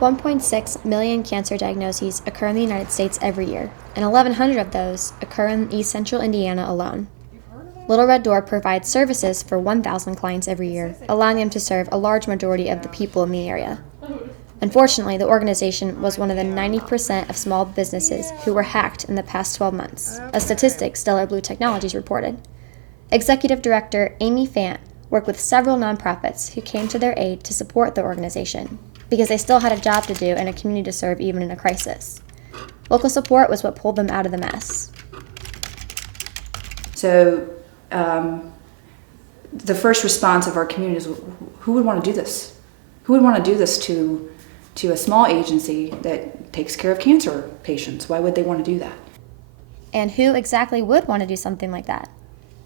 1.6 million cancer diagnoses occur in the United States every year, and 1,100 of those occur in East Central Indiana alone. Little Red Door provides services for 1,000 clients every year, allowing them to serve a large majority of the people in the area. Unfortunately, the organization was one of the 90% of small businesses who were hacked in the past 12 months, a statistic Stellar Blue Technologies reported. Executive Director Amy Fant worked with several nonprofits who came to their aid to support the organization, because they still had a job to do and a community to serve even in a crisis. Local support was what pulled them out of the mess. So the first response of our community is, who would want to do this? Who would want to do this to a small agency that takes care of cancer patients? Why would they want to do that? And who exactly would want to do something like that?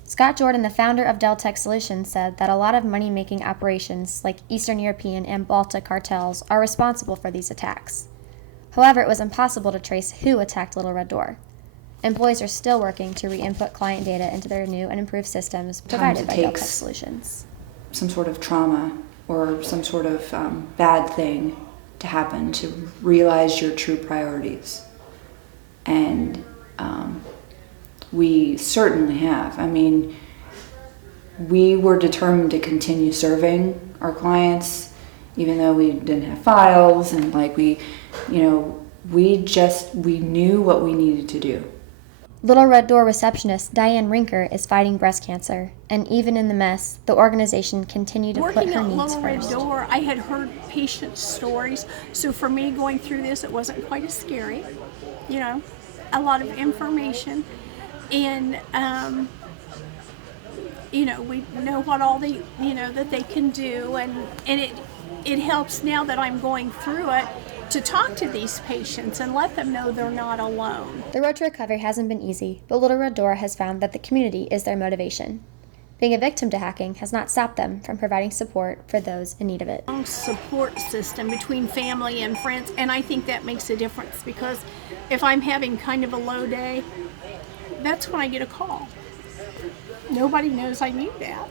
Scott Jordan, the founder of Deltec Solutions, said that a lot of money-making operations like Eastern European and Baltic cartels are responsible for these attacks. However, it was impossible to trace who attacked Little Red Door. Employees are still working to re-input client data into their new and improved systems provided by Deltec Solutions. Some sort of trauma or some sort of bad thing to happen to realize your true priorities. And we certainly have. I mean, we were determined to continue serving our clients, even though we didn't have files, and we knew what we needed to do. Little Red Door receptionist Diane Rinker is fighting breast cancer, and even in the mess, the organization continued to put her needs first. Working at Little Red Door, I had heard patient stories, so for me going through this, it wasn't quite as scary. A lot of information, and we know what all they, that they can do, and it helps now that I'm going through it to talk to these patients and let them know they're not alone. The road to recovery hasn't been easy, but Little Red Door has found that the community is their motivation. Being a victim to hacking has not stopped them from providing support for those in need of it. Support system between family and friends, and I think that makes a difference, because if I'm having kind of a low day, that's when I get a call. Nobody knows I need that.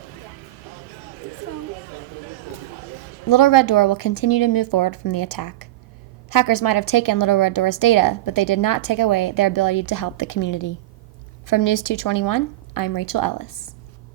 Little Red Door will continue to move forward from the attack. Hackers might have taken Little Red Door's data, but they did not take away their ability to help the community. From News 221, I'm Rachel Ellis.